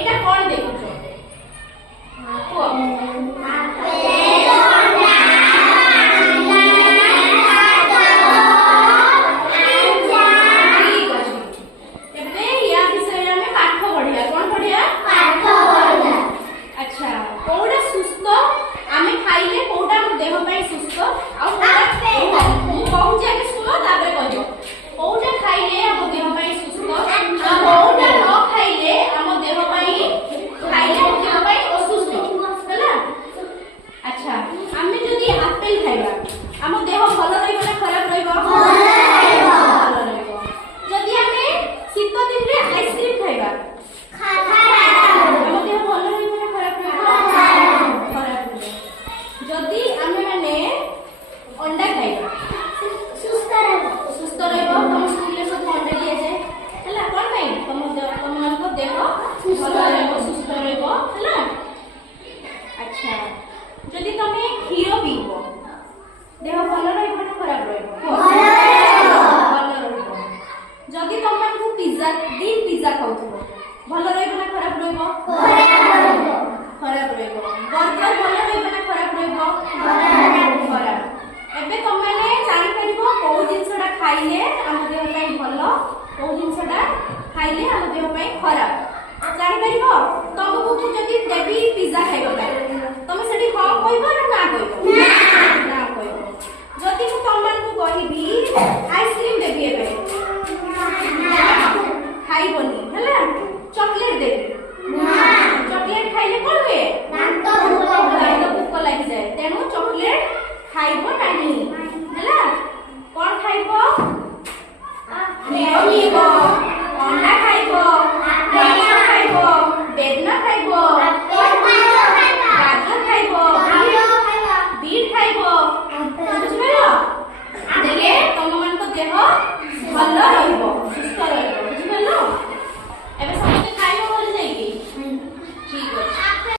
एटा कोन देखुछो को भल रहिबो ना खराब रहिबो खराब रहिबो बर्गर भल रहिबो ना खराब रहिबो खराब एबे तमेने जानि परिबो को जिंसडा खाइले हम देह पई भलो को जिंसडा खाइले हम देह पई खराब जानि परिबो तमको कि जदी देबी पिज्जा खाइबो तमे सेठी हा कहिबो ना कहिबो ना कहिबो जदी मु तमन को कहिबी आइसक्रीम देबी एबे खाइबोनी हला चॉकलेट देबी